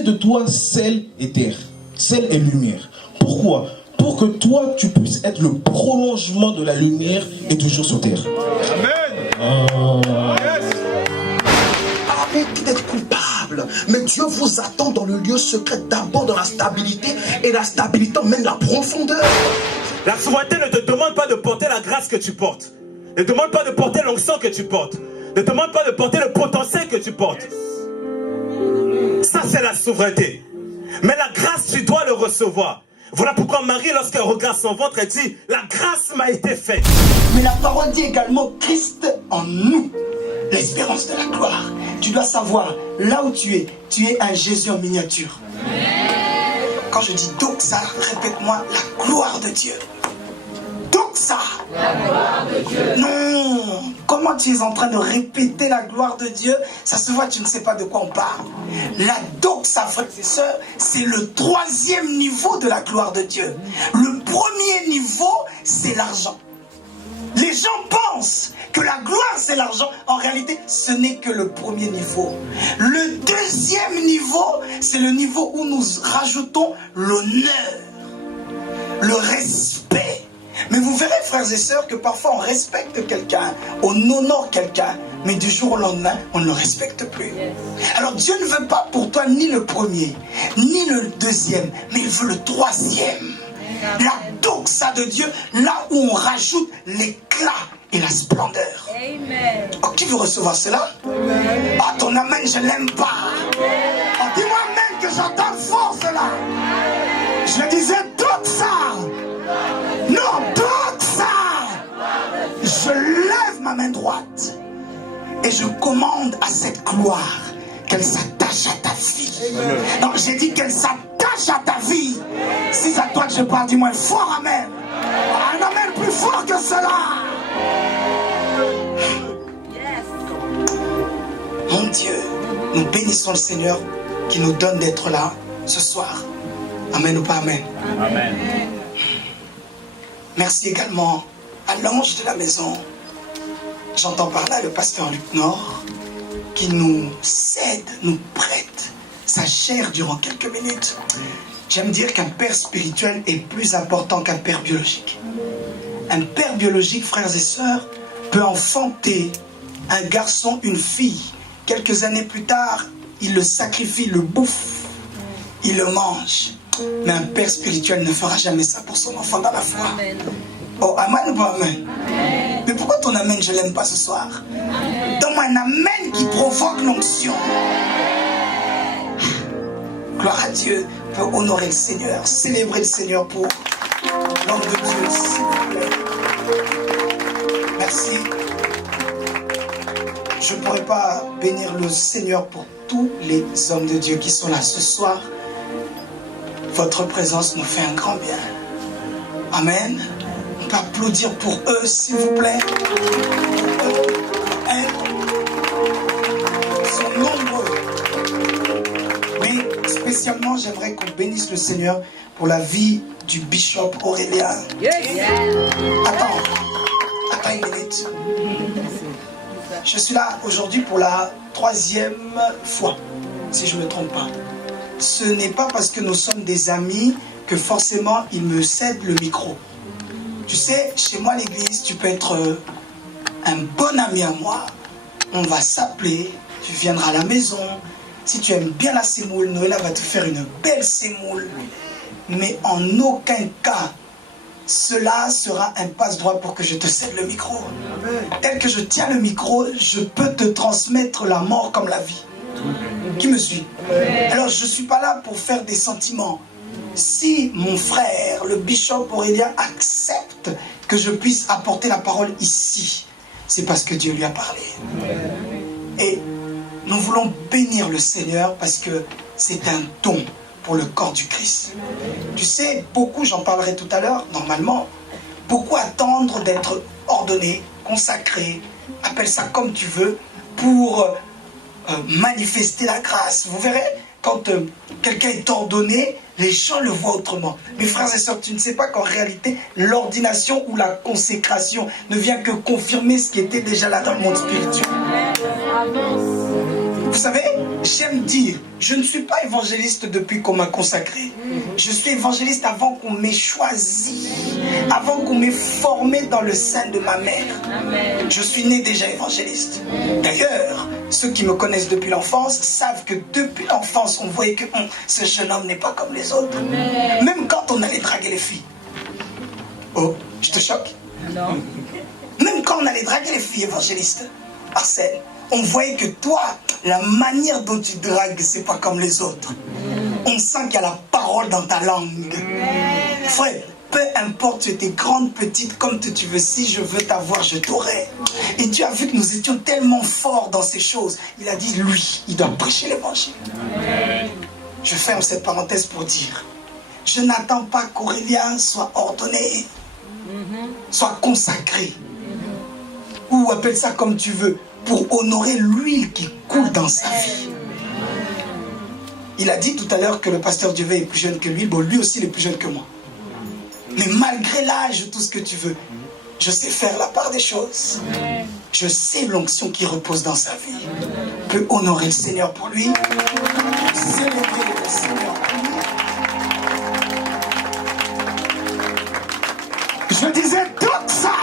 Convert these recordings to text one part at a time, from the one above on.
fais de toi sel et terre, sel et lumière. Pourquoi? Pour que toi, tu puisses être le prolongement de la lumière et toujours sur terre. Amen. Arrêtez d'être coupable. Mais Dieu vous attend dans le lieu secret, d'abord dans la stabilité. Et la stabilité emmène la profondeur. La souveraineté ne te demande pas de porter la grâce que tu portes. Ne te demande pas de porter l'onction que tu portes. Ne te demande pas de porter le potentiel que tu portes. Ça, c'est la souveraineté. Mais la grâce, tu dois le recevoir. Voilà pourquoi Marie, lorsqu'elle regarde son ventre, elle dit, la grâce m'a été faite. Mais la parole dit également, Christ en nous, l'espérance de la gloire. Tu dois savoir, là où tu es un Jésus en miniature. Quand je dis doxa, répète-moi, la gloire de Dieu. Doxa. La gloire de Dieu. Non. Comment tu es en train de répéter la gloire de Dieu? Ça se voit, tu ne sais pas de quoi on parle. La doxa, frères et sœurs, c'est le 3e niveau de la gloire de Dieu. Le premier niveau, c'est l'argent. Les gens pensent que la gloire c'est l'argent. En réalité, ce n'est que le premier niveau. Le 2e niveau, c'est le niveau où nous rajoutons l'honneur, le respect. Mais vous verrez, frères et sœurs, que parfois on respecte quelqu'un, on honore quelqu'un, mais du jour au lendemain, on ne le respecte plus. Alors Dieu ne veut pas pour toi ni le premier, ni le 2e, mais il veut le 3e. La doxa de Dieu, là où on rajoute l'éclat et la splendeur. Amen. Oh, qui veut recevoir cela? Ah, ton amen, je l'aime pas. Oh, dis-moi amen, que j'entends fort cela. Je disais doxa. Non, doxa. Je lève ma main droite et je commande à cette gloire qu'elle s'attache à ta vie. Non, j'ai dit qu'elle s'attache à ta vie. Si c'est à toi que je parle, dis-moi fort amen. Un amen plus fort que cela. Mon Dieu, nous bénissons le Seigneur qui nous donne d'être là ce soir. Amen ou pas amen? Amen. Merci également à l'ange de la maison. J'entends par là le pasteur Luc Nord qui nous cède, nous prête sa chair durant quelques minutes. J'aime dire qu'un père spirituel est plus important qu'un père biologique. Un père biologique, frères et sœurs, peut enfanter un garçon, une fille. Quelques années plus tard, il le sacrifie, le bouffe, il le mange. Mais un père spirituel ne fera jamais ça pour son enfant dans la foi. Amen. Oh, amen ou pas amen? Amen. Mais pourquoi ton amen, je ne l'aime pas ce soir? Donne-moi un amen qui provoque l'onction. Gloire à Dieu, peut honorer le Seigneur, célébrer le Seigneur pour l'homme de Dieu, s'il vous plaît. Merci. Je ne pourrais pas bénir le Seigneur pour tous les hommes de Dieu qui sont là ce soir. Votre présence nous fait un grand bien. Amen. On peut applaudir pour eux, s'il vous plaît. Ils sont nombreux. Mais spécialement, j'aimerais qu'on bénisse le Seigneur pour la vie du bishop Aurélien. Attends une minute. Je suis là aujourd'hui pour la 3e fois, si je ne me trompe pas. Ce n'est pas parce que nous sommes des amis que forcément il me cède le micro. Tu sais, chez moi à l'église, tu peux être un bon ami à moi. On va s'appeler, tu viendras à la maison. Si tu aimes bien la sémoule, Noëlla va te faire une belle sémoule. Mais en aucun cas, cela sera un passe-droit pour que je te cède le micro. Tel que je tiens le micro, je peux te transmettre la mort comme la vie. Qui me suit? Alors je ne suis pas là pour faire des sentiments. Si mon frère, le bishop Aurélien, accepte que je puisse apporter la parole ici, c'est parce que Dieu lui a parlé. Et nous voulons bénir le Seigneur parce que c'est un don pour le corps du Christ. Tu sais, beaucoup, j'en parlerai tout à l'heure, normalement, beaucoup attendent d'être ordonnés, consacrés, appelle ça comme tu veux, pour manifester la grâce. Vous verrez, quand quelqu'un est ordonné, les gens le voient autrement. Mes frères et sœurs, tu ne sais pas qu'en réalité, l'ordination ou la consécration ne vient que confirmer ce qui était déjà là dans le monde spirituel. Vous savez, j'aime dire, je ne suis pas évangéliste depuis qu'on m'a consacré. Je suis évangéliste avant qu'on m'ait choisi, avant qu'on m'ait formé dans le sein de ma mère. Je suis né déjà évangéliste. D'ailleurs, ceux qui me connaissent depuis l'enfance savent que depuis l'enfance, on voyait que ce jeune homme n'est pas comme les autres. Même quand on allait draguer les filles. Oh, je te choque? Non. Même quand on allait draguer les filles évangélistes, Marcel, on voyait que toi, la manière dont tu dragues, c'est pas comme les autres. On sent qu'il y a la parole dans ta langue. Frère, peu importe, tu étais grande, petite, comme tu veux, si je veux t'avoir, je t'aurai. Et Dieu a vu que nous étions tellement forts dans ces choses. Il a dit, lui, il doit prêcher l'évangile. Je ferme cette parenthèse pour dire, je n'attends pas qu'Aurélien soit ordonné, soit consacré, ou appelle ça comme tu veux, pour honorer l'huile qui coule dans sa vie. Il a dit tout à l'heure que le pasteur Dieu est plus jeune que lui. Bon, lui aussi il est plus jeune que moi. Mais malgré l'âge, tout ce que tu veux, je sais faire la part des choses. Je sais l'onction qui repose dans sa vie. Je peux honorer le Seigneur pour lui. Célébrer le Seigneur pour lui. Je disais tout ça.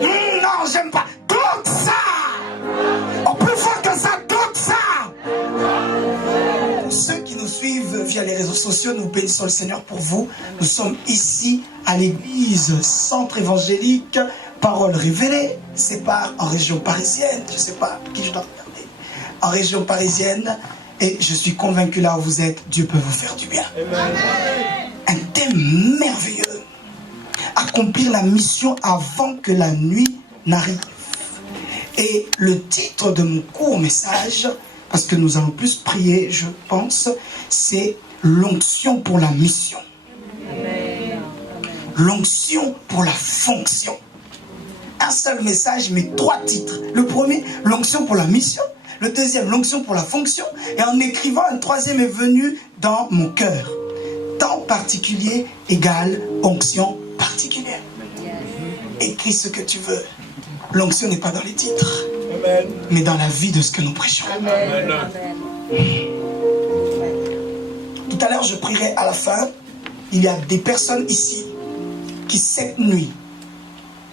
Non, j'aime pas. Tout ça. On peut voir que ça, tout ça. Pour ceux qui nous suivent via les réseaux sociaux, nous bénissons le Seigneur pour vous. Nous sommes ici à l'église Centre Évangélique Parole Révélée. C'est pas en région parisienne. Je sais pas qui je dois regarder. En région parisienne. Et je suis convaincu là où vous êtes, Dieu peut vous faire du bien. Amen. Un thème merveilleux. Accomplir la mission avant que la nuit n'arrive. Et le titre de mon court message, parce que nous allons plus prier, je pense, c'est l'onction pour la mission. L'onction pour la fonction. Un seul message, mais 3 titres. Le premier, l'onction pour la mission. Le deuxième, l'onction pour la fonction. Et en écrivant, un troisième est venu dans mon cœur. Temps particulier égale onction particulière. Écris ce que tu veux. L'onction n'est pas dans les titres, Amen, mais dans la vie de ce que nous prêchons. Amen. Tout à l'heure, je prierai à la fin. Il y a des personnes ici qui, cette nuit,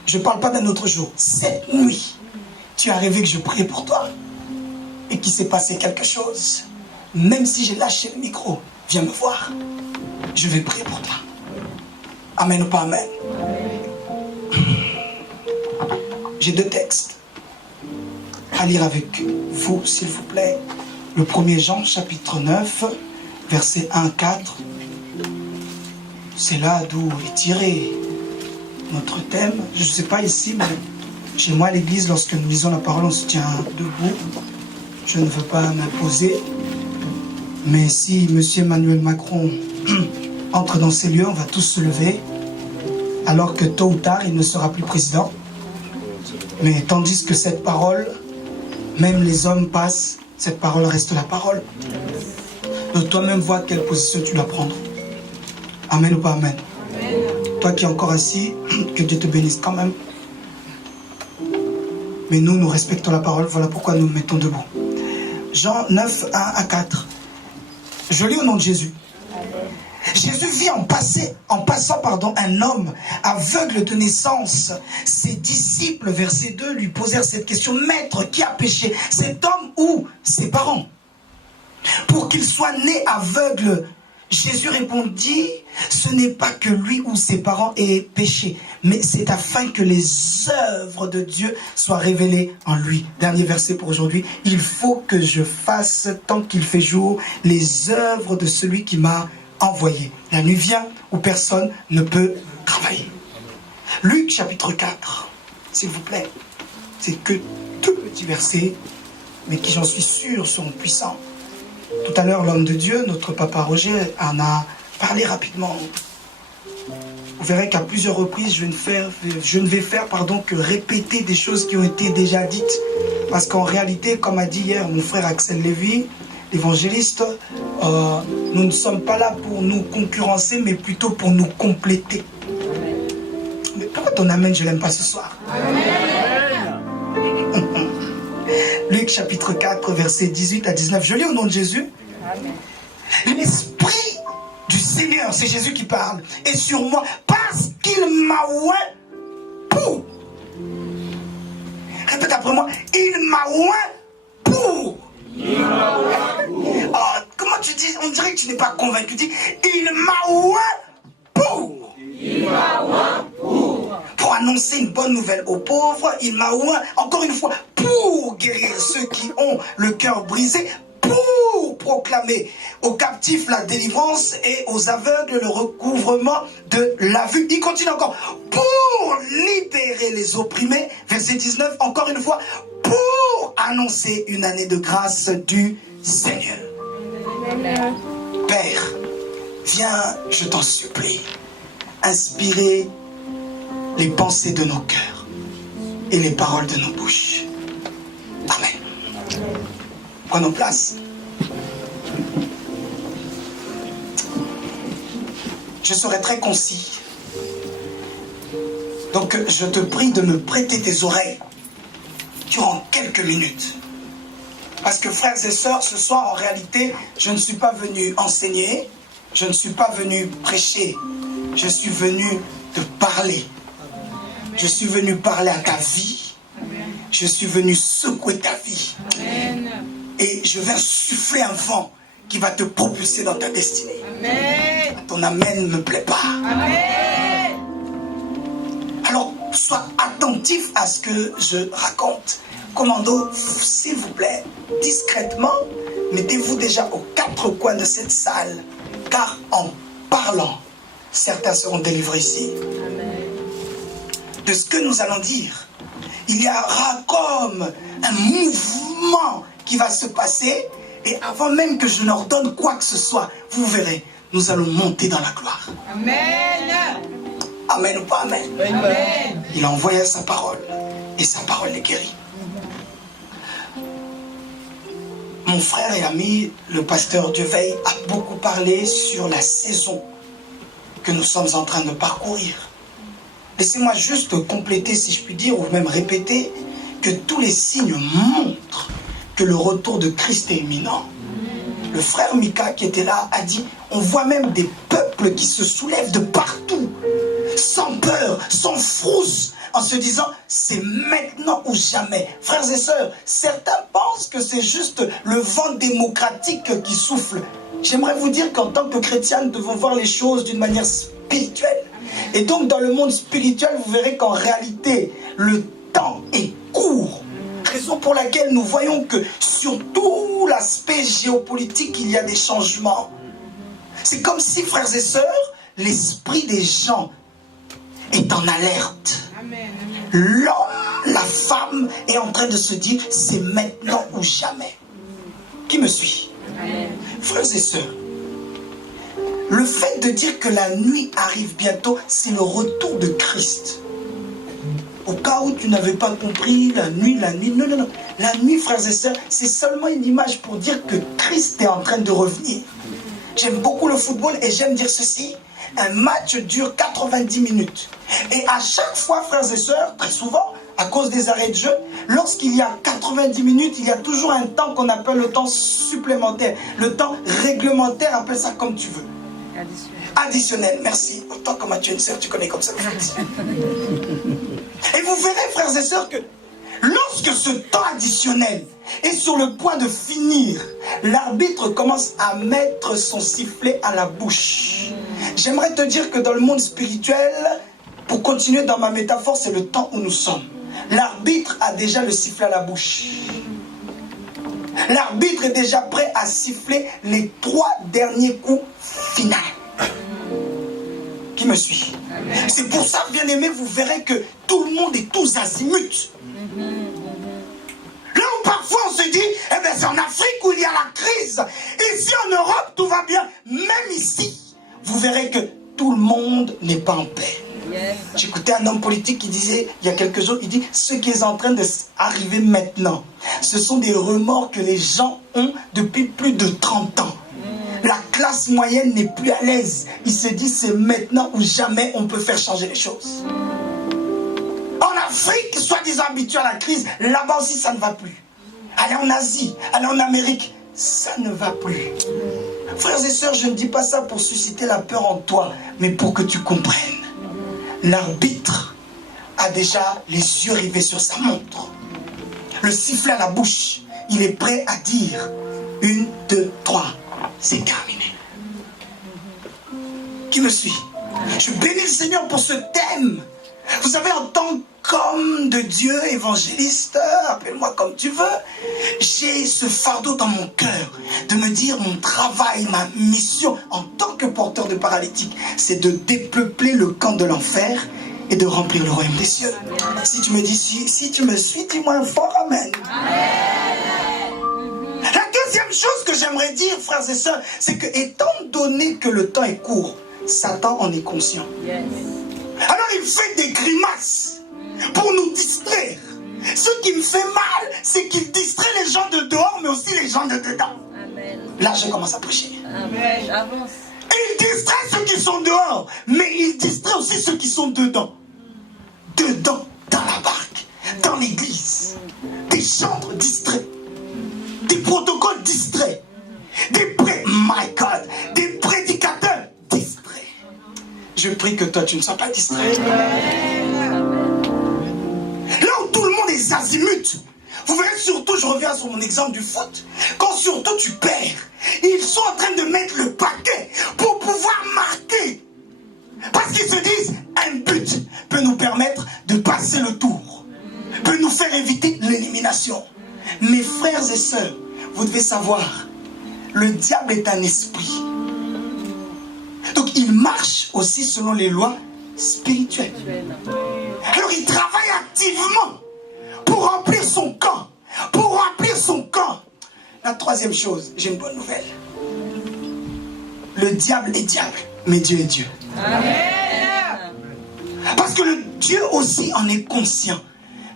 je ne parle pas d'un autre jour, cette nuit, tu as rêvé que je priais pour toi et qu'il s'est passé quelque chose. Même si j'ai lâché le micro, viens me voir. Je vais prier pour toi. Amen ou pas amen? J'ai 2 textes à lire avec vous, s'il vous plaît. Le 1er Jean, chapitre 9, versets 1 à 4. C'est là d'où est tiré notre thème. Je ne sais pas ici, mais chez moi à l'église, lorsque nous lisons la parole, on se tient debout. Je ne veux pas m'imposer. Mais si M. Emmanuel Macron entre dans ces lieux, on va tous se lever. Alors que tôt ou tard, il ne sera plus président. Mais tandis que cette parole, même les hommes passent, cette parole reste la parole. Donc toi-même vois quelle position tu dois prendre. Amen ou pas amen? Amen. Toi qui es encore assis, que Dieu te bénisse quand même. Mais nous respectons la parole, voilà pourquoi nous nous mettons debout. Jean 9, 1 à 4. Je lis au nom de Jésus. Jésus vit en passant, un homme aveugle de naissance. Ses disciples, verset 2, lui posèrent cette question. Maître, qui a péché, cet homme ou ses parents, pour qu'il soit né aveugle? Jésus répondit, ce n'est pas que lui ou ses parents aient péché, mais c'est afin que les œuvres de Dieu soient révélées en lui. Dernier verset pour aujourd'hui. Il faut que je fasse, tant qu'il fait jour, les œuvres de celui qui m'a envoyé. La nuit vient où personne ne peut travailler. Luc chapitre 4, s'il vous plaît. C'est que 2 petits versets, mais qui, j'en suis sûr, sont puissants. Tout à l'heure, l'homme de Dieu, notre papa Roger, en a parlé rapidement. Vous verrez qu'à plusieurs reprises, je ne vais faire que répéter des choses qui ont été déjà dites. Parce qu'en réalité, comme a dit hier mon frère Axel Lévy, l'évangéliste, nous ne sommes pas là pour nous concurrencer, mais plutôt pour nous compléter. Mais pourquoi ton amen, je ne l'aime pas ce soir? Amen. Luc Luc chapitre 4, versets 18 à 19. Je lis au nom de Jésus. Amen. L'Esprit du Seigneur, c'est Jésus qui parle, est sur moi parce qu'il m'a oint pour. Répète après moi. Il m'a oint pour. Oh, comment tu dis? On dirait que tu n'es pas convaincu. Dis, il m'a oint pour. Il m'a oint Pour annoncer une bonne nouvelle aux pauvres. Il m'a oint, encore une fois, pour guérir ceux qui ont le cœur brisé, pour proclamer aux captifs la délivrance et aux aveugles le recouvrement de la vue. Il continue encore. Pour libérer les opprimés. Verset 19, encore une fois. Pour annoncer une année de grâce du Seigneur. Amen. Père, viens, je t'en supplie, inspirer les pensées de nos cœurs et les paroles de nos bouches. Amen. Prenons place. Je serai très concis. Donc je te prie de me prêter tes oreilles durant quelques minutes. Parce que frères et sœurs, ce soir en réalité, je ne suis pas venu enseigner, je ne suis pas venu prêcher, je suis venu te parler. Je suis venu parler à ta vie. Je suis venu secouer ta vie. Amen. Et je vais souffler un vent qui va te propulser dans ta destinée. Amen. Ton amen ne me plaît pas. Amen. Alors, sois attentif à ce que je raconte. Commando, s'il vous plaît, discrètement, mettez-vous déjà aux quatre coins de cette salle. Car en parlant, certains seront délivrés ici. Amen. De ce que nous allons dire, il y aura comme un mouvement qui va se passer. Et avant même que je leur donne quoi que ce soit, vous verrez, nous allons monter dans la gloire. Amen. Amen ou pas amen? Amen. Il a envoyé sa parole et sa parole les guérit. Mon frère et ami, le pasteur Dieveil, a beaucoup parlé sur la saison que nous sommes en train de parcourir. Laissez-moi juste compléter, si je puis dire, ou même répéter, que tous les signes montrent que le retour de Christ est imminent. Le frère Mika qui était là a dit, on voit même des peuples qui se soulèvent de partout, sans peur, sans frousse, en se disant, c'est maintenant ou jamais. Frères et sœurs, certains pensent que c'est juste le vent démocratique qui souffle. J'aimerais vous dire qu'en tant que chrétiens, nous devons voir les choses d'une manière spirituelle. Et donc, dans le monde spirituel, vous verrez qu'en réalité, le temps est court. Raison pour laquelle nous voyons que sur tout l'aspect géopolitique, il y a des changements. C'est comme si, frères et sœurs, l'esprit des gens est en alerte. Amen. L'homme, la femme est en train de se dire, c'est maintenant ou jamais. Qui me suit? Amen. Frères et sœurs, le fait de dire que la nuit arrive bientôt, c'est le retour de Christ. Au cas où tu n'avais pas compris, la nuit, non, non, non. La nuit, frères et sœurs, c'est seulement une image pour dire que Christ est en train de revenir. J'aime beaucoup le football et j'aime dire ceci. Un match dure 90 minutes. Et à chaque fois, frères et sœurs, très souvent, à cause des arrêts de jeu, lorsqu'il y a 90 minutes, il y a toujours un temps qu'on appelle le temps supplémentaire. Le temps réglementaire, appelle ça comme tu veux. Additionnel, merci. Autant que tu es une sœur, tu connais comme ça. Et vous verrez, frères et sœurs, que lorsque ce temps additionnel est sur le point de finir, l'arbitre commence à mettre son sifflet à la bouche. J'aimerais te dire que dans le monde spirituel, pour continuer dans ma métaphore, c'est le temps où nous sommes. L'arbitre a déjà le sifflet à la bouche. L'arbitre est déjà prêt à siffler les 3 derniers coups finaux. Qui me suit? C'est pour ça, bien aimé, vous verrez que tout le monde est tous azimuts. Là où parfois on se dit, eh bien c'est en Afrique où il y a la crise. Ici en Europe, tout va bien. Même ici, vous verrez que tout le monde n'est pas en paix. Yes. J'écoutais un homme politique qui disait, il y a quelques jours, il dit, ce qui est en train d'arriver maintenant, ce sont des remords que les gens ont depuis plus de 30 ans. La classe moyenne n'est plus à l'aise. Il se dit, c'est maintenant ou jamais on peut faire changer les choses. En Afrique, soi-disant habitué à la crise, là-bas aussi ça ne va plus. aller en Asie, aller en Amérique. Ça ne va plus. Frères et sœurs, je ne dis pas ça pour susciter la peur en toi, mais pour que tu comprennes. L'arbitre a déjà les yeux rivés sur sa montre. Le sifflet à la bouche, il est prêt à dire 1, 2, 3, c'est terminé. Qui me suit? Je bénis le Seigneur pour ce thème. Vous savez, en tant qu'homme de Dieu, évangéliste, appelle-moi comme tu veux, j'ai ce fardeau dans mon cœur de me dire mon travail, ma mission en tant que porteur de paralytique, c'est de dépeupler le camp de l'enfer et de remplir le royaume des cieux. Si tu me dis, si tu me suis, dis-moi un fort amen. La deuxième chose que j'aimerais dire, frères et sœurs, c'est que étant donné que le temps est court, Satan en est conscient. Alors il fait des grimaces pour nous distraire. Ce qui me fait mal, c'est qu'il distrait les gens de dehors, mais aussi les gens de dedans. Amen. Là, je commence à prêcher. Amen. Avance. Et il distrait ceux qui sont dehors, mais il distrait aussi ceux qui sont dedans. Dedans, dans la barque, dans l'église. Des chambres distraits, des protocoles distraits, my God, des prédicateurs distraits. Je prie que toi, tu ne sois pas distrait. Là où tout le monde est azimut, vous verrez surtout, je reviens sur mon exemple du foot, quand surtout tu perds, ils sont en train de mettre le paquet pour pouvoir marquer. Parce qu'ils se disent, un but peut nous permettre de passer le tour, peut nous faire éviter l'élimination. Mes frères et sœurs, vous devez savoir, le diable est un esprit. Donc il marche aussi selon les lois spirituelles. Alors il travaille activement pour remplir son camp. Pour remplir son camp. La troisième chose, j'ai une bonne nouvelle. Le diable est diable, mais Dieu est Dieu. Amen. Parce que le Dieu aussi en est conscient.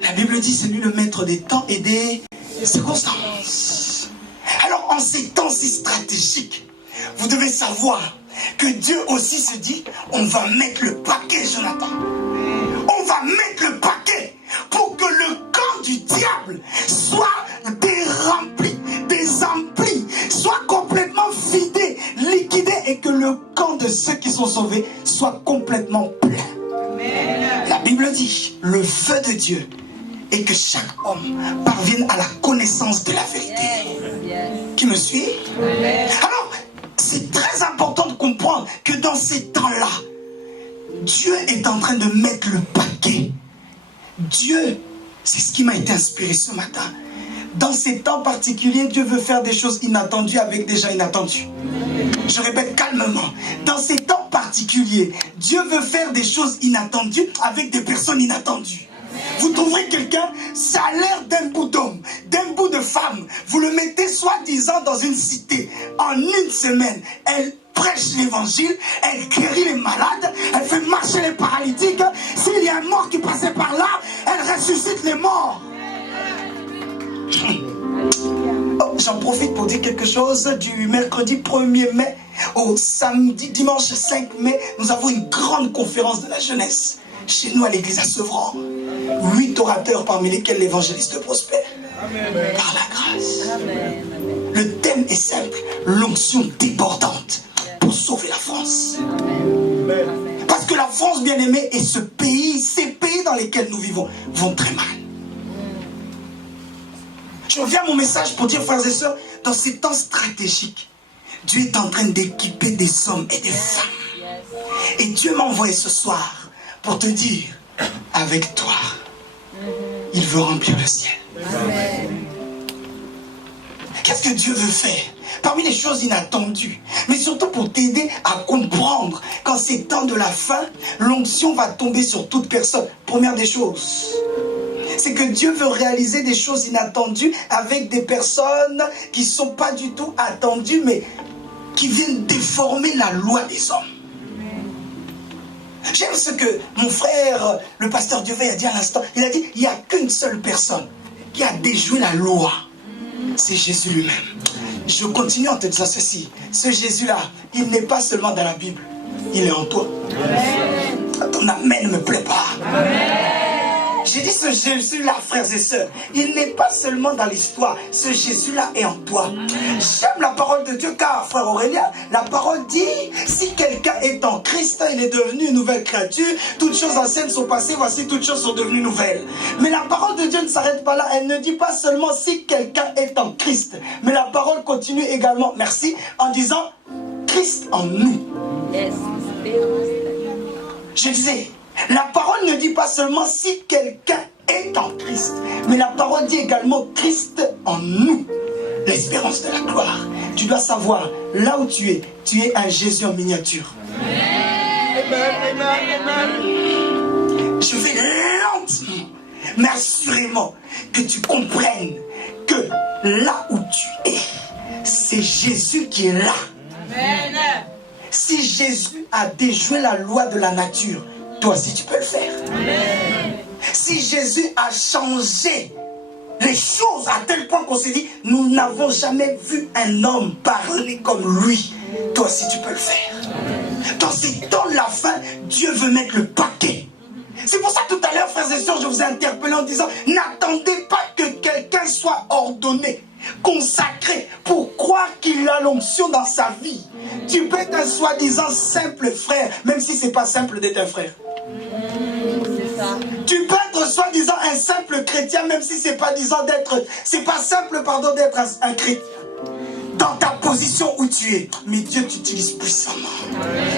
La Bible dit c'est lui le maître des temps et des circonstances. Alors en ces temps si stratégiques, vous devez savoir que Dieu aussi se dit, on va mettre le paquet, Jonathan. On va mettre le paquet pour que le camp du diable soit dérempli, désempli, soit complètement vidé, liquidé et que le camp de ceux qui sont sauvés soit complètement plein. La Bible dit, le feu de Dieu est que chaque homme parvienne à la connaissance de la vérité. Qui me suit? Alors, c'est très important de comprendre que dans ces temps-là, Dieu est en train de mettre le paquet. Dieu, c'est ce qui m'a été inspiré ce matin. Dans ces temps particuliers, Dieu veut faire des choses inattendues avec des gens inattendus. Je répète calmement. Dans ces temps particuliers, Dieu veut faire des choses inattendues avec des personnes inattendues. Vous trouverez quelqu'un, ça a l'air d'un bout d'homme, d'un bout de femme. Vous le mettez soi-disant dans une cité. En une semaine, elle prêche l'évangile, elle guérit les malades, elle fait marcher les paralytiques. S'il y a un mort qui passait par là, elle ressuscite les morts. Oh, j'en profite pour dire quelque chose. Du mercredi 1er mai au samedi, dimanche 5 mai, nous avons une grande conférence de la jeunesse. Chez nous à l'église à Sevran. 8 orateurs parmi lesquels l'évangéliste prospère. Amen. Par la grâce. Amen. Le thème est simple. L'onction débordante pour sauver la France. Amen. Parce que la France, bien aimée, et ce pays, ces pays dans lesquels nous vivons, vont très mal. Je reviens à mon message pour dire, frères et sœurs, dans ces temps stratégiques, Dieu est en train d'équiper des hommes et des femmes. Et Dieu m'a envoyé ce soir pour te dire, avec toi, il veut remplir le ciel. Amen. Qu'est-ce que Dieu veut faire? Parmi les choses inattendues, mais surtout pour t'aider à comprendre qu'en ces temps de la fin, l'onction va tomber sur toute personne. Première des choses, c'est que Dieu veut réaliser des choses inattendues avec des personnes qui ne sont pas du tout attendues, mais qui viennent déformer la loi des hommes. J'aime ce que mon frère, le pasteur Dieuvey, a dit à l'instant. Il a dit, il n'y a qu'une seule personne qui a déjoué la loi. C'est Jésus lui-même. Je continue en te disant ceci. Ce Jésus-là, il n'est pas seulement dans la Bible. Il est en toi. Amen. Ton amen ne me plaît pas. Amen. J'ai dit ce ce Jésus-là, frères et sœurs, il n'est pas seulement dans l'histoire. Ce Jésus-là est en toi. J'aime la parole de Dieu car, frère Aurélien, la parole dit, si quelqu'un est en Christ, il est devenu une nouvelle créature. Toutes choses anciennes sont passées, voici toutes choses sont devenues nouvelles. Mais la parole de Dieu ne s'arrête pas là. Elle ne dit pas seulement si quelqu'un est en Christ. Mais la parole continue également, merci, en disant Christ en nous. Je disais, la parole ne dit pas seulement si quelqu'un est en Christ, mais la parole dit également Christ en nous, l'espérance de la gloire. Tu dois savoir, là où tu es un Jésus en miniature. Je vais lentement, mais assurément que tu comprennes que là où tu es, c'est Jésus qui est là. Amen. Si Jésus a déjoué la loi de la nature, toi aussi tu peux le faire. Amen. Si Jésus a changé les choses à tel point qu'on s'est dit, nous n'avons jamais vu un homme parler comme lui, toi aussi tu peux le faire. Dans ces temps de la fin, Dieu veut mettre le paquet. C'est pour ça tout à l'heure, frères et sœurs, je vous ai interpellé en disant, n'attendez pas que quelqu'un soit ordonné, consacré, pour croire qu'il a l'onction dans sa vie. Tu peux être un soi-disant simple frère, même si c'est pas simple d'être un frère. Tu peux être soi-disant un simple chrétien, même si c'est pas simple, d'être un chrétien. Dans ta position où tu es, mais Dieu t'utilise puissamment.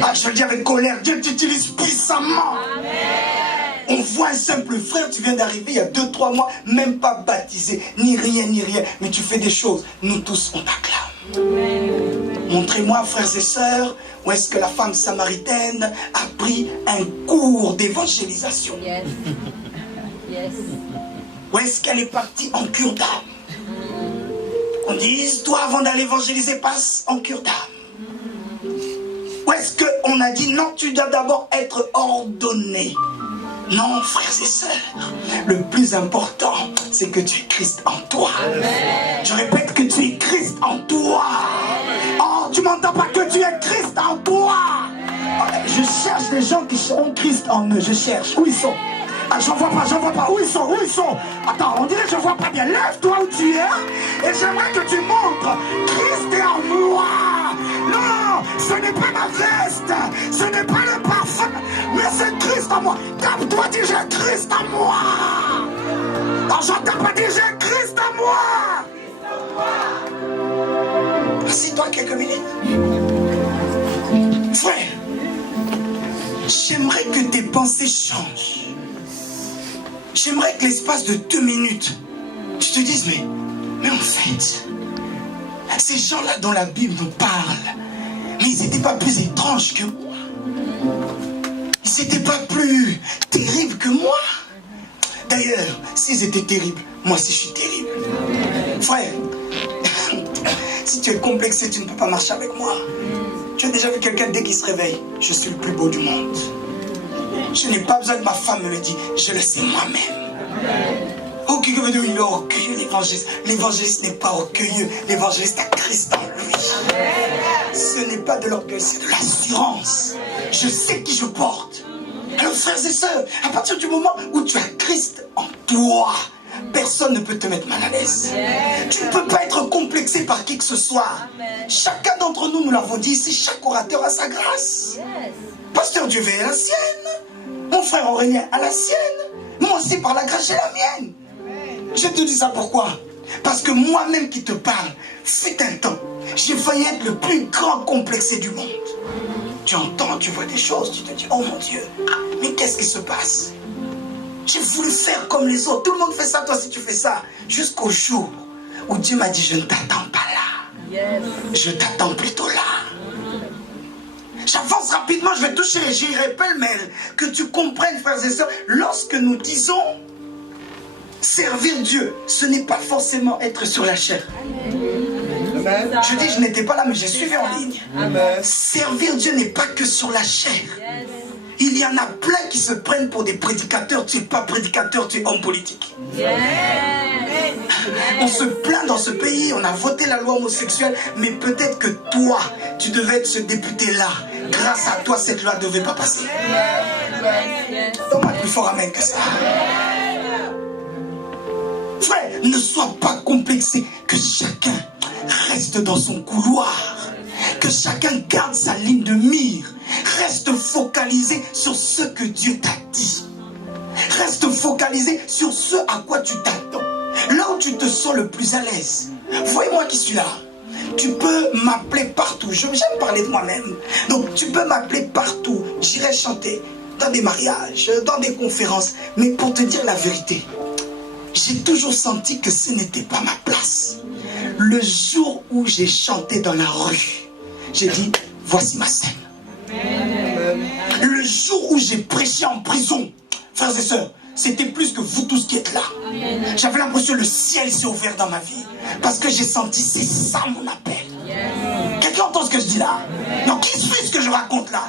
Ah, je le dis avec colère, Dieu t'utilise puissamment. On voit un simple frère, tu viens d'arriver il y a 2-3 mois, même pas baptisé, ni rien, mais tu fais des choses. Nous tous, on t'acclame. Montrez-moi, frères et sœurs, où est-ce que la femme samaritaine a pris un cours d'évangélisation. Où est-ce qu'elle est partie en cure d'âme. On dit, toi, avant d'aller évangéliser, passe en cure d'âme. Où est-ce qu'on a dit, non, tu dois d'abord être ordonné. Non, frères et sœurs, le plus important, c'est que tu es Christ en toi. Amen. Je répète que tu es Christ en toi. Amen. Oh, tu m'entends pas que tu es Christ en toi. Je cherche des gens qui seront Christ en eux, je cherche. Où ils sont? Ah, j'en vois pas. Où ils sont? Attends, on dirait que je vois pas bien. Lève-toi où tu es et j'aimerais que tu montres Christ est en moi. Non, ce n'est pas ma veste, ce n'est pas le parfum, mais c'est Christ en moi. Tape-toi, dis j'ai Christ en moi. Non, j'entends pas dire j'ai Christ en moi. Assis-toi quelques minutes. Frère, j'aimerais que tes pensées changent. J'aimerais que l'espace de 2 minutes, tu te dises, mais en fait, ces gens-là dont la Bible nous parle, mais ils n'étaient pas plus étranges que moi. Ils n'étaient pas plus terribles que moi. D'ailleurs, s'ils étaient terribles, moi aussi je suis terrible. Frère, si tu es complexé, tu ne peux pas marcher avec moi. Tu as déjà vu quelqu'un dès qu'il se réveille, je suis le plus beau du monde. Je n'ai pas besoin que ma femme me le dise, je le sais moi-même. Oh, quelqu'un veut dire, il est orgueilleux, l'évangéliste. L'évangéliste n'est pas orgueilleux, l'évangéliste a Christ en lui. Ce n'est pas de l'orgueil, c'est de l'assurance. Je sais qui je porte. Alors, frères et sœurs, à partir du moment où tu as Christ en toi, personne ne peut te mettre mal à l'aise. Tu ne peux pas être complexé par qui que ce soit. Chacun d'entre nous, nous l'avons dit ici, chaque orateur a sa grâce. Pasteur Dieuvay a la sienne. Mon frère Aurélien a la sienne. Moi aussi, par la grâce, j'ai la mienne. Je te dis ça pourquoi? Parce que moi-même qui te parle, fut un temps, j'ai failli être le plus grand complexé du monde. Tu entends, tu vois des choses, tu te dis, oh mon Dieu, mais qu'est-ce qui se passe? J'ai voulu faire comme les autres. Tout le monde fait ça, toi aussi tu fais ça. Jusqu'au jour où Dieu m'a dit, je ne t'attends pas là. Je t'attends plutôt là. J'avance rapidement, je vais toucher, j'irai pêle-mêle. Que tu comprennes, frères et sœurs, lorsque nous disons servir Dieu, ce n'est pas forcément être sur la chair. Amen. Je dis, je n'étais pas là, mais j'ai suivi en ligne. Amen. Servir Dieu n'est pas que sur la chair. Il y en a plein qui se prennent pour des prédicateurs. Tu n'es pas prédicateur, tu es homme politique. On se plaint dans ce pays, on a voté la loi homosexuelle, mais peut-être que toi, tu devais être ce député-là. Grâce à toi, cette loi ne devait pas passer. Donne-moi plus fort amen que ça. sois pas complexé, que chacun reste dans son couloir, que chacun garde sa ligne de mire, reste focalisé sur ce que Dieu t'a dit, reste focalisé sur ce à quoi tu t'attends, là où tu te sens le plus à l'aise. Voyez-moi qui suis là. Tu peux m'appeler partout. J'aime parler de moi-même. Donc tu peux m'appeler partout. J'irai chanter dans des mariages, dans des conférences. Mais pour te dire la vérité, j'ai toujours senti que ce n'était pas ma place. Le jour où j'ai chanté dans la rue, j'ai dit, voici ma scène. Le jour où j'ai prêché en prison, frères et sœurs, c'était plus que vous tous qui êtes là. J'avais l'impression que le ciel s'est ouvert dans ma vie. Parce que j'ai senti, c'est ça mon appel. Quelqu'un entend ce que je dis là? Non, qui suit ce que je raconte là?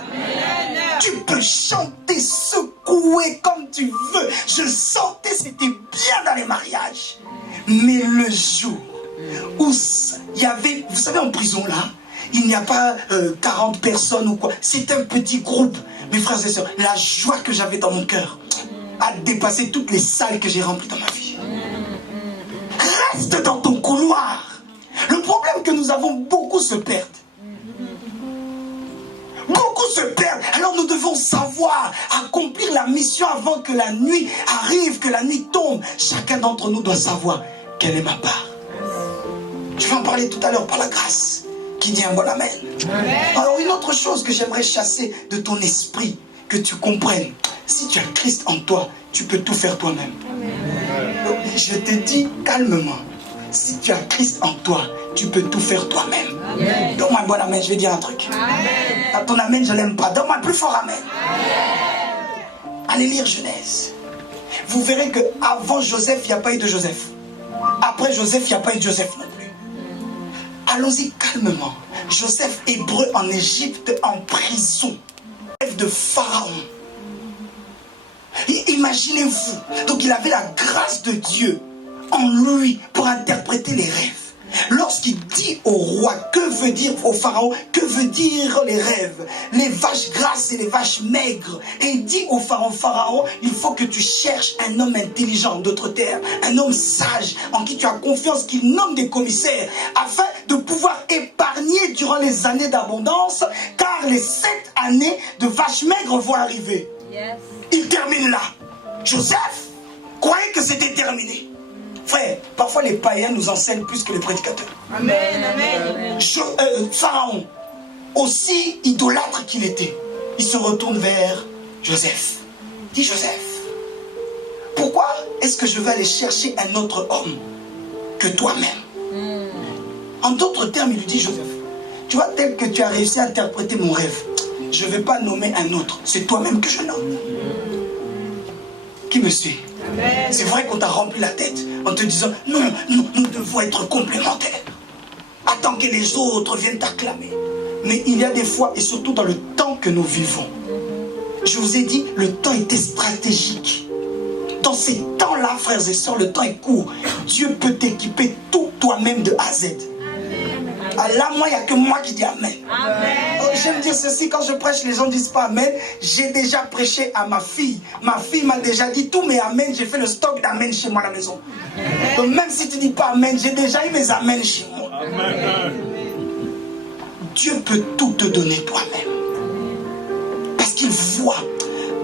Tu peux chanter, secouer comme tu veux. Je sentais, c'était bien dans les mariages. Mais le jour où il y avait, vous savez, en prison là, il n'y a pas 40 personnes ou quoi. C'est un petit groupe. Mes frères et sœurs, la joie que j'avais dans mon cœur a dépassé toutes les salles que j'ai remplies dans ma vie. Reste dans ton couloir. Le problème que nous avons, beaucoup se perdent. Beaucoup se perdent. Alors nous devons savoir accomplir la mission avant que la nuit arrive, que la nuit tombe. Chacun d'entre nous doit savoir quelle est ma part. Je vais en parler tout à l'heure par la grâce. Qui dit un bon amen. Alors une autre chose que j'aimerais chasser de ton esprit, que tu comprennes. Si tu as Christ en toi, tu peux tout faire toi-même. Donc, je te dis calmement, si tu as Christ en toi, tu peux tout faire toi-même. Donne-moi un bon amen, je vais dire un truc. À ton amen, je l'aime pas. Donne-moi un plus fort amen. Allez lire Genèse. Vous verrez qu'avant Joseph, il n'y a pas eu de Joseph. Après Joseph, il n'y a pas eu de Joseph non plus. Allons-y calmement. Joseph, hébreu en Égypte, en prison. De Pharaon. Imaginez-vous. Donc il avait la grâce de Dieu en lui pour interpréter les rêves. Lorsqu'il dit au roi, que veut dire au pharaon, que veut dire les rêves, les vaches grasses et les vaches maigres, et il dit au pharaon, Pharaon, il faut que tu cherches un homme intelligent, d'autres terres, un homme sage, en qui tu as confiance, qu'il nomme des commissaires, afin de pouvoir épargner durant les années d'abondance, car les 7 années de vaches maigres vont arriver. Il termine là. Joseph croyait que c'était terminé. Frère, parfois les païens nous enseignent plus que les prédicateurs. Amen, amen. Pharaon, aussi idolâtre qu'il était, il se retourne vers Joseph. Dit Joseph, pourquoi est-ce que je vais aller chercher un autre homme que toi-même? En d'autres termes, il lui dit, Joseph, tu vois, tel que tu as réussi à interpréter mon rêve, je ne vais pas nommer un autre, c'est toi-même que je nomme. Qui me suit? C'est vrai qu'on t'a rempli la tête en te disant, non, nous devons être complémentaires. Attends que les autres viennent t'acclamer. Mais il y a des fois, et surtout dans le temps que nous vivons, je vous ai dit, le temps était stratégique. Dans ces temps-là, frères et sœurs, le temps est court. Dieu peut t'équiper tout toi-même de A à Z. Là, moi, il n'y a que moi qui dis Amen. J'aime dire ceci, quand je prêche, les gens ne disent pas Amen. J'ai déjà prêché à ma fille. Ma fille m'a déjà dit tous mes Amen. J'ai fait le stock d'Amen chez moi à la maison. Donc même si tu ne dis pas Amen, j'ai déjà eu mes Amen chez moi. Amen. Dieu peut tout te donner toi-même. Parce qu'il voit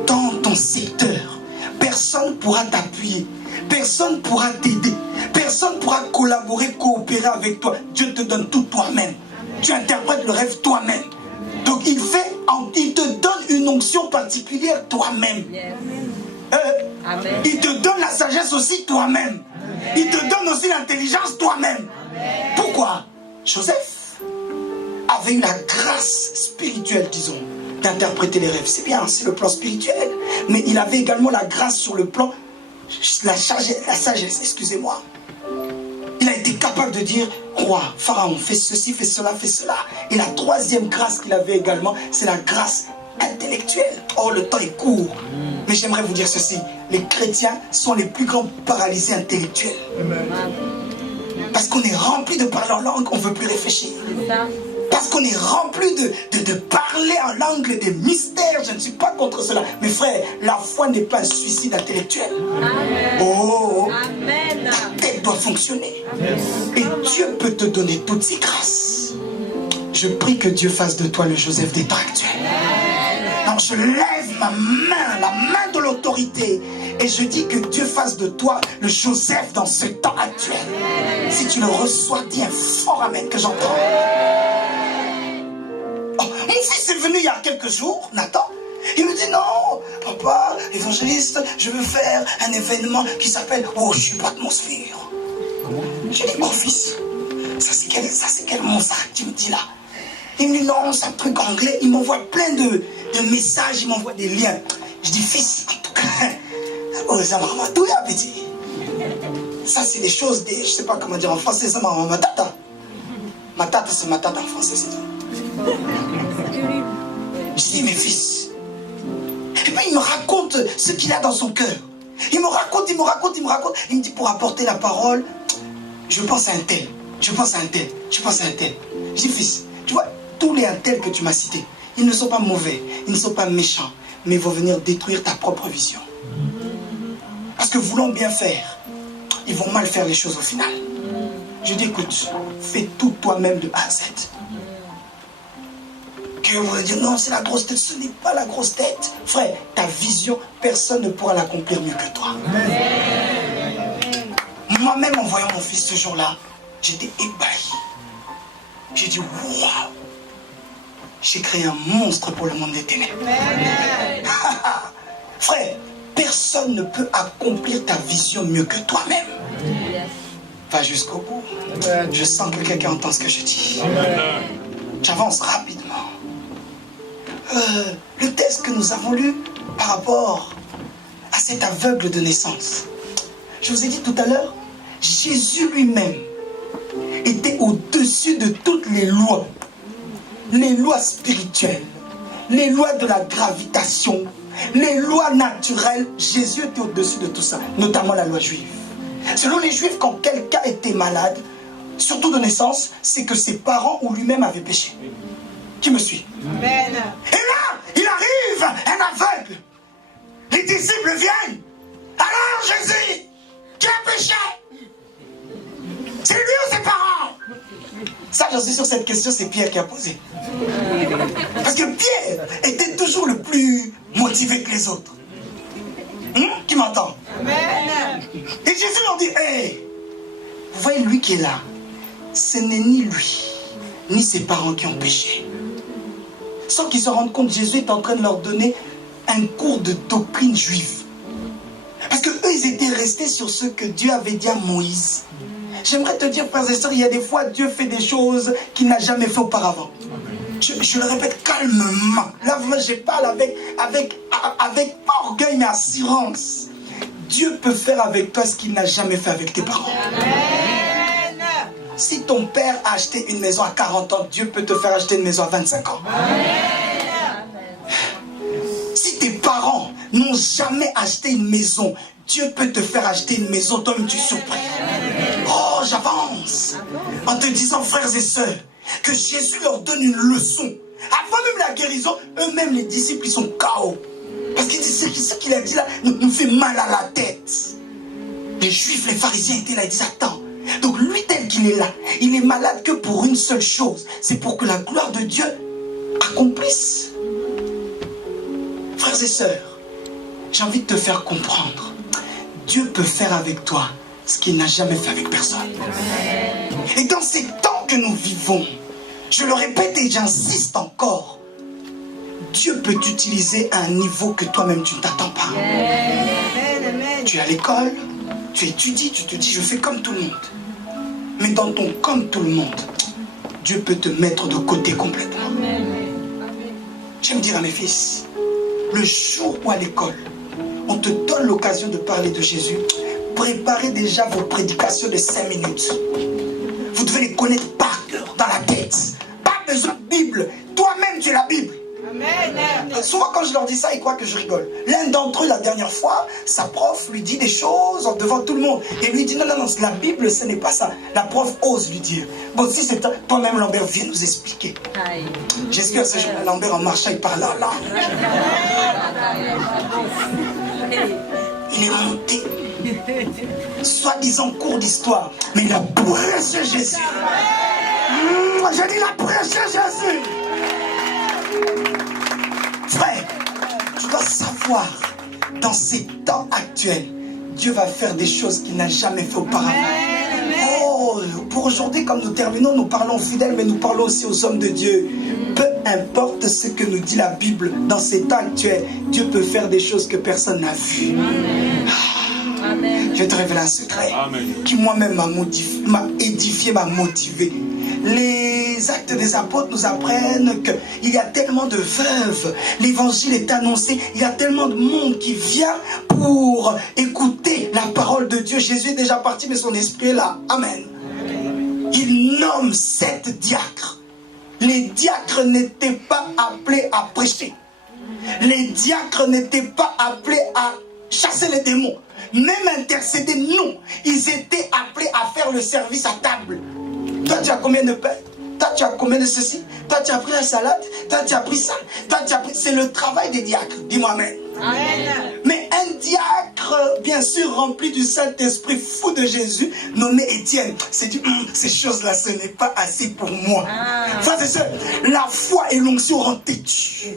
dans ton secteur, personne ne pourra t'appuyer. Personne ne pourra t'aider. Personne ne pourra collaborer, coopérer avec toi. Dieu te donne tout toi-même. Tu interprètes le rêve toi-même. Donc il te donne une onction particulière toi-même. Il te donne la sagesse aussi toi-même. Il te donne aussi l'intelligence toi-même. Pourquoi? Joseph avait eu la grâce spirituelle, disons, d'interpréter les rêves. C'est bien, c'est le plan spirituel. Mais il avait également la grâce sur le plan la sagesse, excusez-moi. Il a été capable de dire, roi, Pharaon, fais ceci, fais cela, fais cela. Et la troisième grâce qu'il avait également, c'est la grâce intellectuelle. Oh, le temps est court. Mais j'aimerais vous dire ceci, les chrétiens sont les plus grands paralysés intellectuels. Parce qu'on est rempli de parler en langue, on ne veut plus réfléchir. Parce qu'on est rempli de parler en langue des mystères. Je ne suis pas contre cela. Mais frère, la foi n'est pas un suicide intellectuel. Amen. Oh, amen. Ta tête doit doit fonctionner. Et Dieu peut te donner toutes ses grâces. Je prie que Dieu fasse de toi le Joseph des temps actuels. Non, je lève ma main, la main de l'autorité, et je dis que Dieu fasse de toi le Joseph dans ce temps actuel. Si tu le reçois, dis un fort amen que j'entends. Oh, mon fils est venu il y a quelques jours, Nathan. Il me dit non, papa, évangéliste, je veux faire un événement qui s'appelle Worship Atmosphere. Je dis, oh fils, ça c'est quel mot ça que tu me dis là? Il me dit non, c'est un truc anglais. Il m'envoie plein de messages, il m'envoie des liens. Je dis, fils, en tout cas, oh, ça m'a tout petit. Ça c'est des choses, je sais pas comment dire en français, ça m'a matata. Matata c'est matata en français, c'est tout. Je dis, mes fils. Et puis il me raconte ce qu'il a dans son cœur. Il me raconte. Il me dit, pour apporter la parole, je pense à un tel. Je pense à un tel. Je dis, fils, tu vois, tous les un tel que tu m'as cités, ils ne sont pas mauvais, ils ne sont pas méchants, mais ils vont venir détruire ta propre vision. Parce que voulant bien faire, ils vont mal faire les choses au final. Je dis, écoute, fais tout toi-même de A à Z. Que vous allez dire, non, c'est la grosse tête. Ce n'est pas la grosse tête. Frère, ta vision, personne ne pourra l'accomplir mieux que toi. Moi-même, en voyant mon fils ce jour-là, j'étais ébahi. J'ai dit, waouh, j'ai créé un monstre pour le monde des ténèbres. Frère, personne ne peut accomplir ta vision mieux que toi-même. Va jusqu'au bout. Je sens que quelqu'un entend ce que je dis. J'avance rapidement. Le texte que nous avons lu par rapport à cet aveugle de naissance. Je vous ai dit tout à l'heure, Jésus lui-même était au-dessus de toutes les lois spirituelles, les lois de la gravitation, les lois naturelles. Jésus était au-dessus de tout ça, notamment la loi juive. Selon les Juifs, quand quelqu'un était malade, surtout de naissance, c'est que ses parents ou lui-même avaient péché. Qui me suit? Amen. Et là, il arrive un aveugle. Les disciples viennent. Alors Jésus, qui a péché? C'est lui ou ses parents? Ça, j'en suis sûr, cette question, c'est Pierre qui a posé. Parce que Pierre était toujours le plus motivé que les autres. Qui m'entend? Amen. Et Jésus leur dit, hey, vous voyez lui qui est là, ce n'est ni lui, ni ses parents qui ont péché. Sans qu'ils se rendent compte, Jésus est en train de leur donner un cours de doctrine juive. Parce que eux, ils étaient restés sur ce que Dieu avait dit à Moïse. J'aimerais te dire, frères et sœurs, il y a des fois, Dieu fait des choses qu'il n'a jamais fait auparavant. Je le répète calmement. Là, je parle avec pas orgueil, mais assurance. Dieu peut faire avec toi ce qu'il n'a jamais fait avec tes parents. Amen. Si ton père a acheté une maison à 40 ans, Dieu peut te faire acheter une maison à 25 ans. Amen. Si tes parents n'ont jamais acheté une maison, Dieu peut te faire acheter une maison, toi-même tu es surpris. Oh, j'avance en te disant, frères et sœurs, que Jésus leur donne une leçon. Avant même la guérison, eux-mêmes les disciples, ils sont KO. Parce qu'il dit, ce qu'il a dit là nous fait mal à la tête. Les Juifs, les pharisiens étaient là, ils disent, attends. Donc lui tel qu'il est là, il est malade que pour une seule chose. C'est pour que la gloire de Dieu accomplisse. Frères et sœurs, j'ai envie de te faire comprendre. Dieu peut faire avec toi ce qu'il n'a jamais fait avec personne. Et dans ces temps que nous vivons, je le répète et j'insiste encore, Dieu peut t'utiliser à un niveau que toi-même tu ne t'attends pas. Tu es à l'école, tu étudies, tu te dis je fais comme tout le monde. Mais dans ton comme tout le monde, Dieu peut te mettre de côté complètement. J'aime dire à mes fils, le jour où à l'école, on te donne l'occasion de parler de Jésus, préparez déjà vos prédications de 5 minutes. Vous devez les connaître par cœur, dans la tête. Pas besoin de Bible. Toi-même, tu es la Bible. Amen. Souvent, quand je leur dis ça, ils croient que je rigole. L'un d'entre eux, la dernière fois, sa prof lui dit des choses devant tout le monde. Et lui dit, non, la Bible, ce n'est pas ça. La prof ose lui dire. Bon, si c'est toi-même, Lambert, viens nous expliquer. J'espère que ce jour-là, Lambert en marchant, il parle là. Il est monté. Soi-disant cours d'histoire. Mais il a prêché Jésus. J'ai dit, il a prêché Jésus. Frère, tu dois savoir, dans ces temps actuels, Dieu va faire des choses qu'il n'a jamais fait auparavant. Oh, pour aujourd'hui, comme nous terminons, nous parlons aux fidèles, mais nous parlons aussi aux hommes de Dieu. Peu importe ce que nous dit la Bible, dans ces temps actuels, Dieu peut faire des choses que personne n'a vues. Je vais te révéler un secret qui moi-même m'a édifié, m'a motivé. Les actes des apôtres nous apprennent qu'il y a tellement de veuves, l'évangile est annoncé, il y a tellement de monde qui vient pour écouter la parole de Dieu. Jésus est déjà parti, mais son esprit est là. Amen. Il nomme 7 diacres. Les diacres n'étaient pas appelés à prêcher. Les diacres n'étaient pas appelés à chasser les démons. Même intercéder, non. Ils étaient appelés à faire le service à table. Toi, tu as combien de pain? Toi, tu as combien de ceci? Toi, tu as pris la salade? Toi, tu as pris ça? Toi, tu as pris... C'est le travail des diacres. Dis-moi amen. Amen. Mais un diacre, bien sûr, rempli du Saint-Esprit, fou de Jésus, nommé Étienne, s'est dit, ces choses-là, ce n'est pas assez pour moi. Frères et sœurs, la foi et l'onction rendent têtu.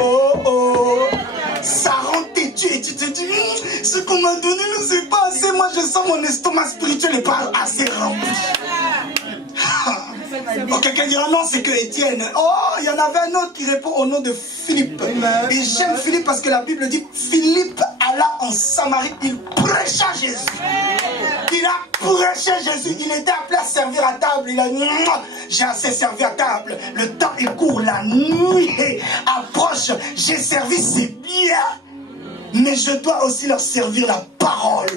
Oh, oh. Ça rend têtu et tu te dis, ce qu'on m'a donné, c'est pas assez. Moi, je sens mon estomac spirituel n'est pas assez rempli. Oh, quelqu'un dira non, c'est que Étienne. Oh, il y en avait un autre qui répond au nom de Philippe. Et j'aime Philippe parce que la Bible dit Philippe alla en Samarie, il prêcha Jésus. Il a prêché Jésus. Il était appelé à servir à table. Il a dit j'ai assez servi à table. Le temps est court, la nuit approche. J'ai servi, c'est bien. Mais je dois aussi leur servir la parole.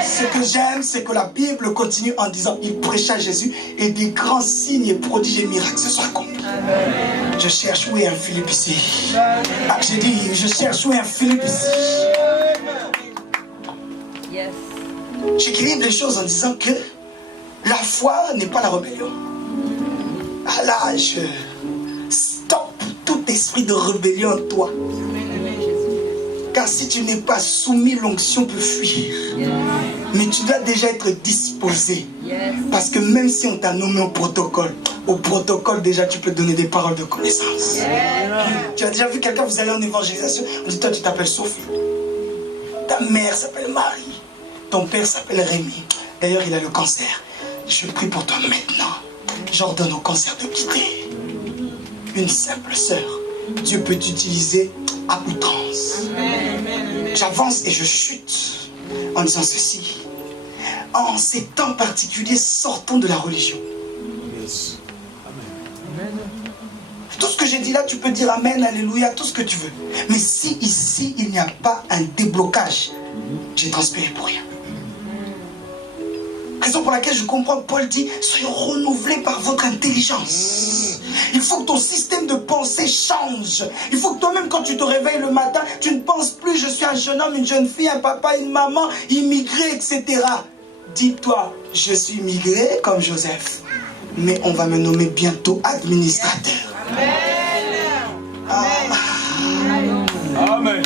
Ce que j'aime, c'est que la Bible continue en disant il prêcha Jésus et des grands signes et prodiges et miracles se sont accomplis. Je cherche où est un Philippe ici. Ah, j'ai dit, je cherche où est un Philippe ici. J'équilibre les choses en disant que la foi n'est pas la rébellion. Ah là, je stoppe tout esprit de rébellion en toi. Car si tu n'es pas soumis, l'onction peut fuir. Mais tu dois déjà être disposé. Parce que même si on t'a nommé au protocole déjà tu peux donner des paroles de connaissance. Tu as déjà vu quelqu'un, vous allez en évangélisation, on dit toi tu t'appelles Sophie. Ta mère s'appelle Marie. Ton père s'appelle Rémi. D'ailleurs il a le cancer. Je prie pour toi maintenant. J'ordonne au cancer de quitter. Une simple sœur. Dieu peut t'utiliser à outrance. J'avance et je chute en disant ceci. En ces temps particuliers, sortons de la religion. Tout ce que j'ai dit là, tu peux dire Amen, Alléluia, tout ce que tu veux. Mais si ici, il n'y a pas un déblocage, j'ai transpiré pour rien. Raison pour laquelle je comprends que Paul dit, soyons renouvelés par votre intelligence. Il faut que ton système de pensée change. Il faut que toi-même, quand tu te réveilles le matin, tu ne penses plus, je suis un jeune homme, une jeune fille, un papa, une maman, immigré, etc. Dis-toi, je suis immigré comme Joseph. Mais on va me nommer bientôt administrateur. Amen. Amen.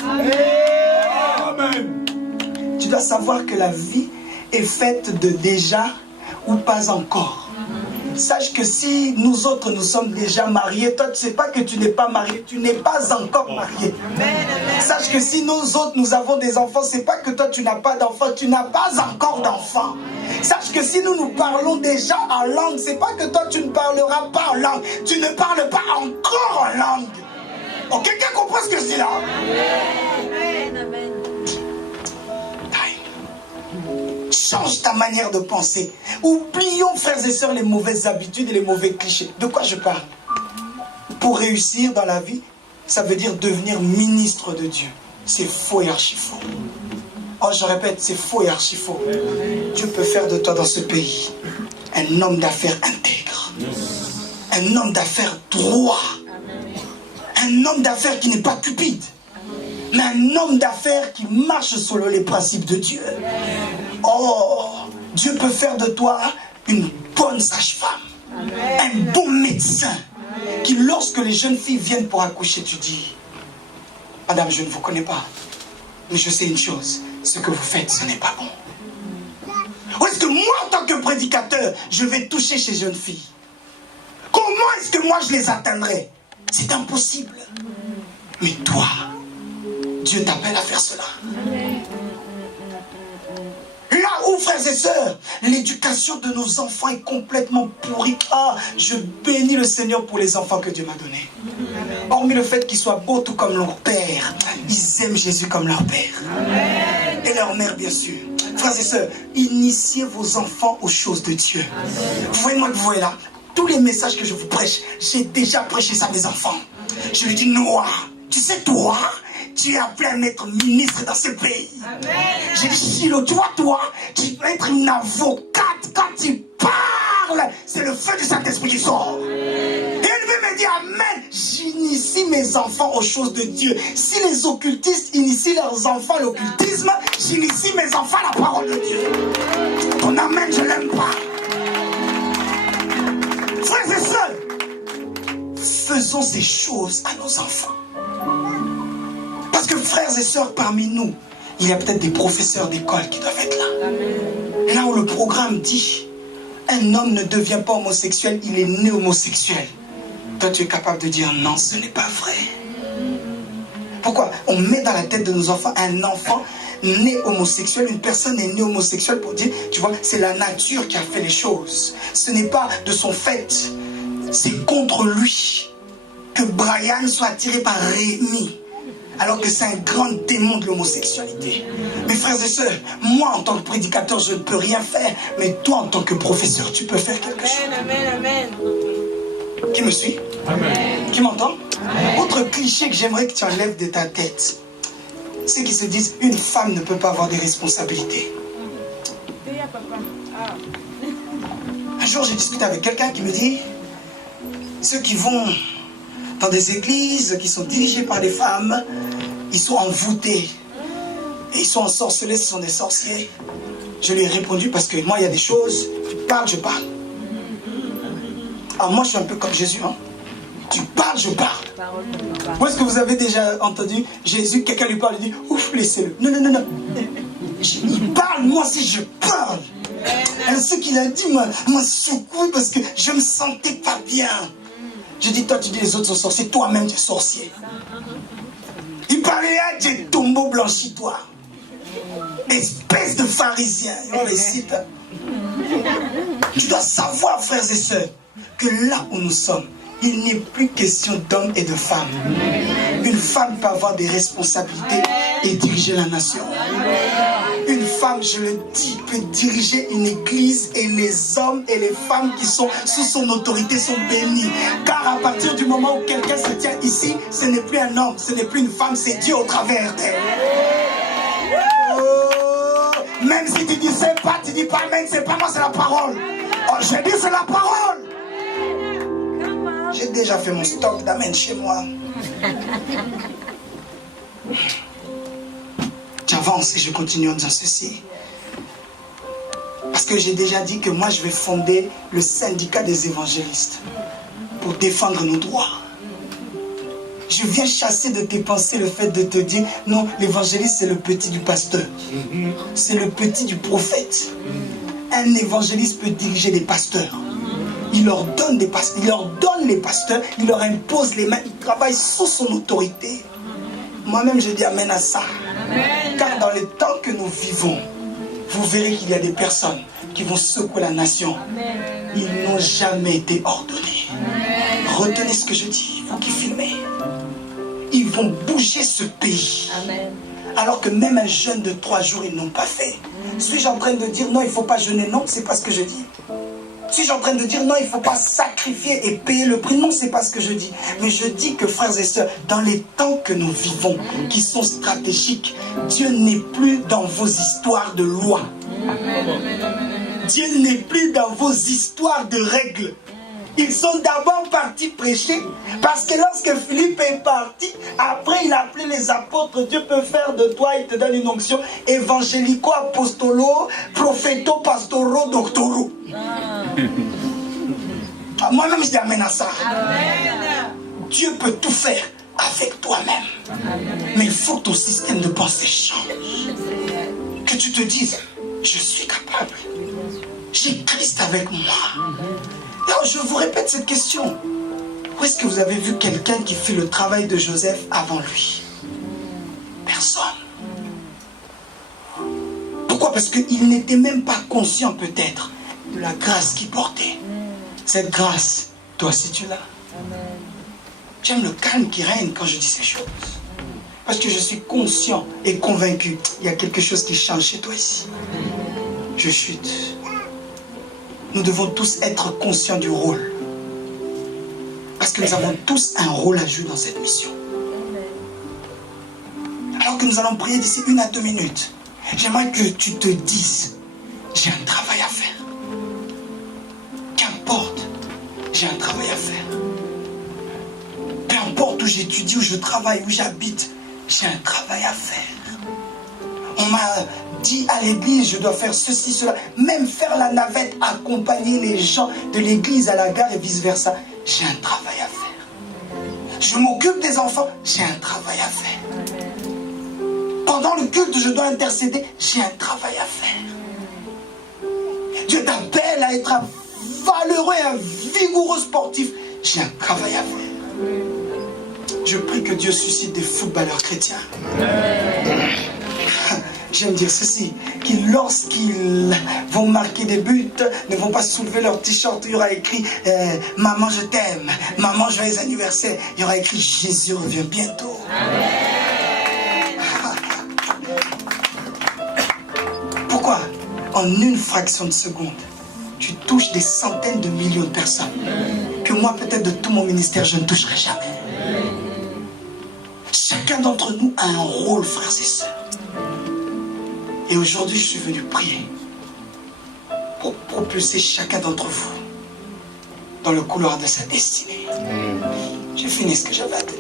Amen. Tu dois savoir que la vie est faite de déjà ou pas encore. Sache que si nous autres nous sommes déjà mariés, toi tu ne sais pas que tu n'es pas marié, tu n'es pas encore marié. Sache que si nous autres nous avons des enfants, c'est pas que toi tu n'as pas d'enfants, tu n'as pas encore d'enfants. Sache que si nous parlons déjà en langue, c'est pas que toi tu ne parleras pas en langue, tu ne parles pas encore en langue. Oh, quelqu'un comprend ce que je dis là? Amen. Amen. Change ta manière de penser. Oublions, frères et sœurs, les mauvaises habitudes et les mauvais clichés. De quoi je parle? Pour réussir dans la vie, ça veut dire devenir ministre de Dieu. C'est faux et archi faux. Oh, je répète, c'est faux et archi faux. Dieu peut faire de toi dans ce pays un homme d'affaires intègre. Un homme d'affaires droit. Un homme d'affaires qui n'est pas cupide. Mais un homme d'affaires qui marche selon les principes de Dieu. Oh, Dieu peut faire de toi une bonne sage-femme, un bon médecin, qui lorsque les jeunes filles viennent pour accoucher, tu dis, Madame, je ne vous connais pas, Mais je sais une chose, ce que vous faites, ce n'est pas bon. Où est-ce que moi, en tant que prédicateur, je vais toucher ces jeunes filles? Comment est-ce que moi je les atteindrai? C'est impossible. Mais toi, Dieu t'appelle à faire cela. Là où, frères et sœurs, l'éducation de nos enfants est complètement pourrie. Ah, je bénis le Seigneur pour les enfants que Dieu m'a donnés. Hormis le fait qu'ils soient beaux tout comme leur père, ils aiment Jésus comme leur père. Et leur mère, bien sûr. Frères et sœurs, initiez vos enfants aux choses de Dieu. Vous voyez, moi que vous voyez là, tous les messages que je vous prêche, j'ai déjà prêché ça à mes enfants. Je lui dis, Noah, tu sais, toi, tu es appelé à être ministre dans ce pays. J'ai dit, Chilo, tu vois, toi, tu dois être une avocate. Quand tu parles, c'est le feu du Saint-Esprit qui sort. Et elle veut me dire, Amen, j'initie mes enfants aux choses de Dieu. Si les occultistes initient leurs enfants à l'occultisme, j'initie mes enfants à la parole de Dieu. Ton Amen, je l'aime pas. Frères et sœurs, faisons ces choses à nos enfants. Parce que frères et sœurs, parmi nous, il y a peut-être des professeurs d'école qui doivent être là. Là où le programme dit, un homme ne devient pas homosexuel, il est né homosexuel. Toi, tu es capable de dire non, ce n'est pas vrai. Pourquoi? On met dans la tête de nos enfants un enfant né homosexuel, une personne est née homosexuelle pour dire, tu vois, c'est la nature qui a fait les choses. Ce n'est pas de son fait, c'est contre lui que Brian soit attiré par Rémi. Alors que c'est un grand démon de l'homosexualité. Mes frères et sœurs, moi en tant que prédicateur, je ne peux rien faire. Mais toi en tant que professeur, tu peux faire quelque chose. Amen, amen. Qui me suit? Amen. Qui m'entend? Autre cliché que j'aimerais que tu enlèves de ta tête. Ceux qui se disent, une femme ne peut pas avoir des responsabilités. Un jour, j'ai discuté avec quelqu'un qui me dit, ceux qui vont dans des églises qui sont dirigées par des femmes, ils sont envoûtés. Et ils sont ensorcelés, ce sont des sorciers. Je lui ai répondu parce que moi, il y a des choses, tu parles, je parle. Alors moi, je suis un peu comme Jésus. Hein. Tu parles, je parle. Où est-ce que vous avez déjà entendu Jésus, quelqu'un lui parle, il dit, ouf, laissez-le. Non, non, non, non. Il parle, moi aussi, je parle. Et ce qu'il a dit m'a secoué parce que je me sentais pas bien. Je dis, toi tu dis les autres sont sorciers, toi-même tu es sorcier. Il parlait à des tombeaux blanchis-toi. Espèce de pharisien. On les cite. Tu dois savoir, frères et sœurs, que là où nous sommes, il n'est plus question d'hommes et de femmes. Une femme peut avoir des responsabilités et diriger la nation. Une femme, je le dis, peut diriger une église et les hommes et les femmes qui sont sous son autorité sont bénis. Car à partir du moment où quelqu'un se tient ici, ce n'est plus un homme, ce n'est plus une femme, c'est Dieu au travers d'elle. Oh, même si tu dis c'est pas, tu dis pas amen, c'est pas moi, c'est la parole. Oh, je dis c'est la parole. J'ai déjà fait mon stock d'amen chez moi. J'avance et je continue en disant ceci. Parce que j'ai déjà dit que moi je vais fonder le syndicat des évangélistes pour défendre nos droits. Je viens chasser de tes pensées le fait de te dire non, l'évangéliste c'est le petit du pasteur. C'est le petit du prophète. Un évangéliste peut diriger des pasteurs. Il leur donne des pasteurs, il leur donne les pasteurs, il leur impose les mains, il travaille sous son autorité. Moi-même je dis amen à ça. Amen. Car dans les temps que nous vivons, vous verrez qu'il y a des personnes qui vont secouer la nation. Amen. Ils n'ont jamais été ordonnés. Amen. Retenez ce que je dis, vous qui filmez. Ils vont bouger ce pays. Amen. Alors que même un jeûne de 3 jours, ils n'ont pas fait. Suis-je en train de dire non, il ne faut pas jeûner? Non, c'est pas ce que je dis. Suis-je en train de dire non, il ne faut pas sacrifier et payer le prix? Non, ce n'est pas ce que je dis. Mais je dis que, frères et sœurs, dans les temps que nous vivons, qui sont stratégiques, Dieu n'est plus dans vos histoires de loi. Dieu n'est plus dans vos histoires de règles. Ils sont d'abord partis prêcher, parce que lorsque Philippe est parti, après il a appelé les apôtres. Dieu peut faire de toi, il te donne une onction évangélico, apostolo, prophéto, pastoro, doctoro. Moi-même je dis amen à ça. Amen. Dieu peut tout faire avec toi-même. Mais il faut que ton système de pensée change. Que tu te dises, je suis capable. J'ai Christ avec moi. Alors je vous répète cette question. Où est-ce que vous avez vu quelqu'un qui fait le travail de Joseph avant lui? Personne. Pourquoi? Parce qu'il n'était même pas conscient peut-être de la grâce qu'il portait. Cette grâce, toi aussi tu l'as. J'aime le calme qui règne quand je dis ces choses. Parce que je suis conscient et convaincu. Il y a quelque chose qui change chez toi ici. Je chute. Nous devons tous être conscients du rôle. Parce que nous avons tous un rôle à jouer dans cette mission. Alors que nous allons prier d'ici 1 à 2 minutes, j'aimerais que tu te dises, j'ai un travail à faire. Qu'importe, j'ai un travail à faire. Peu importe où j'étudie, où je travaille, où j'habite, j'ai un travail à faire. On m'a dit à l'église, je dois faire ceci, cela. Même faire la navette, accompagner les gens de l'église à la gare et vice-versa. J'ai un travail à faire. Je m'occupe des enfants, j'ai un travail à faire. Pendant le culte, je dois intercéder, j'ai un travail à faire. Dieu t'appelle à être un valeureux et un vigoureux sportif. J'ai un travail à faire. Je prie que Dieu suscite des footballeurs chrétiens. J'aime dire ceci, qui lorsqu'ils vont marquer des buts, ne vont pas soulever leur t-shirt, il y aura écrit maman je t'aime, maman joyeux anniversaire, il y aura écrit Jésus revient bientôt. Pourquoi? En une fraction de seconde, tu touches des centaines de millions de personnes que moi peut-être de tout mon ministère je ne toucherai jamais. Chacun d'entre nous a un rôle, frères et sœurs. Et aujourd'hui, je suis venu prier pour propulser chacun d'entre vous dans le couloir de sa destinée. J'ai fini ce que j'avais à te dire.